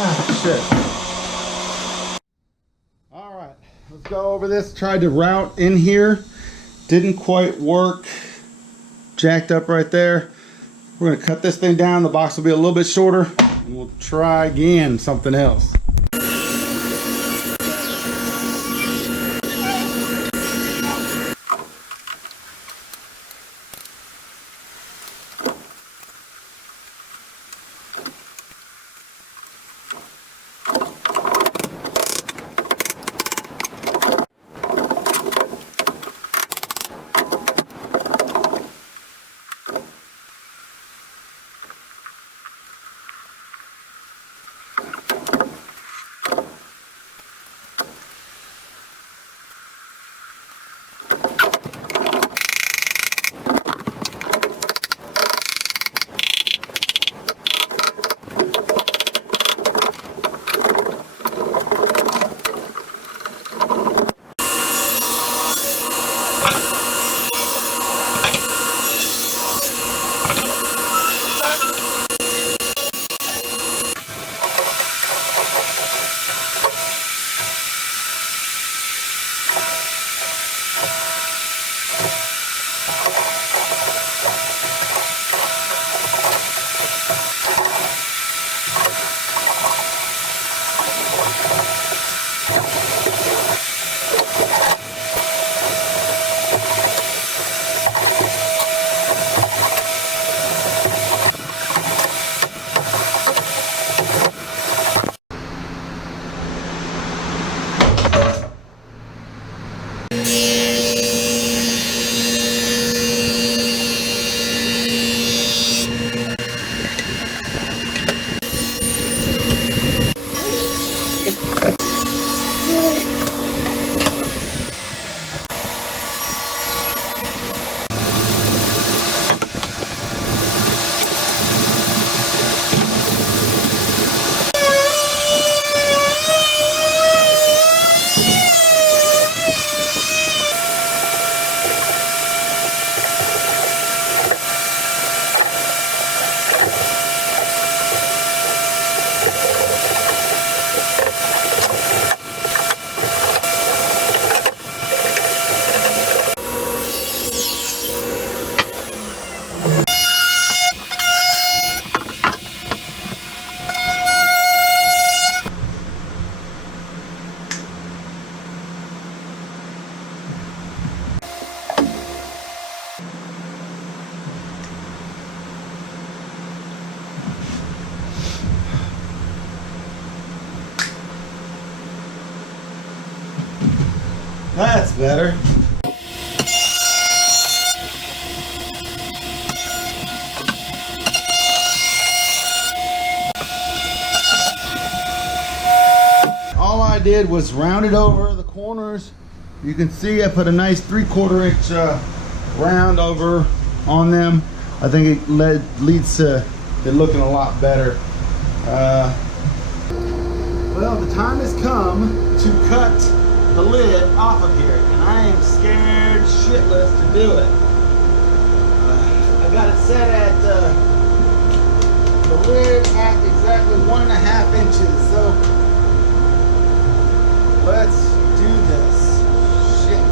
Ah, shit. All right, let's go over this. Tried to route in here. Didn't quite work. Jacked up right there. We're gonna cut this thing down. The box will be a little bit shorter. And we'll try again something else. That's better. All I did was round it over the corners. You can see I put a nice 3/4 inch round over on them. I think it leads to it looking a lot better. Well, the time has come to cut the lid off of here, and I am scared shitless to do it. I got it set at the lid at exactly 1.5 inches, so let's do this. Shit.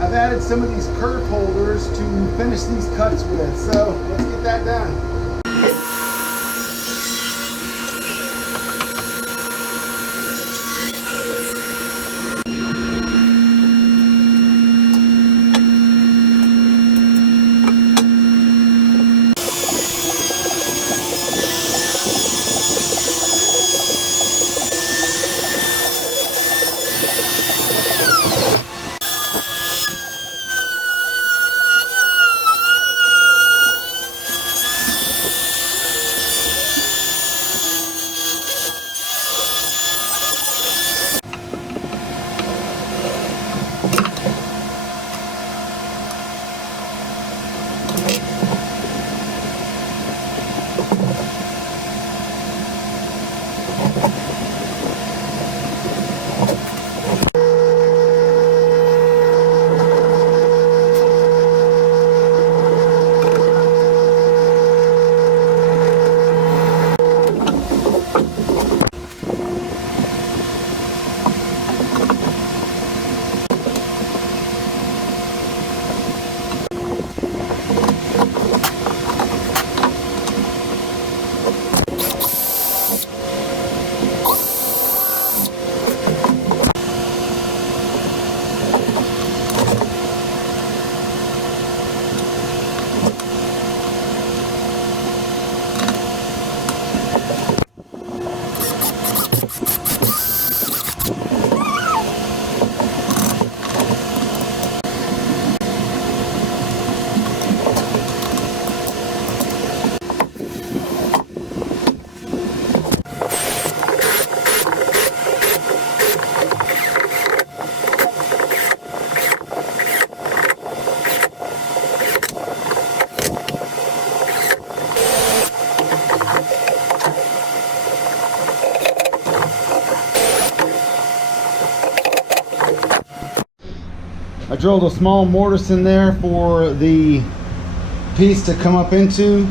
I've added some of these curve holders to finish these cuts with, so let's get that done. drilled a small mortise in there for the piece to come up into.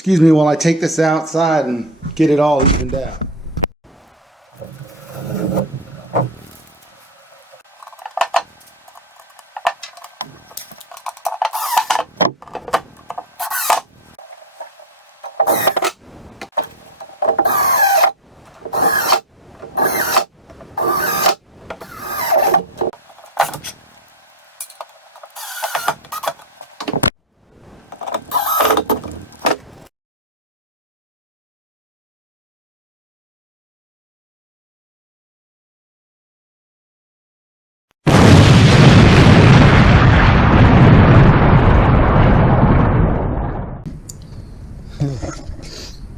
Excuse me while I take this outside and get it all evened out.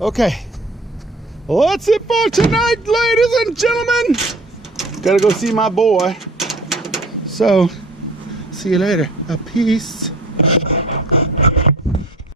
Okay, well, that's it for tonight, ladies and gentlemen. Gotta go see my boy. So, see you later. Peace.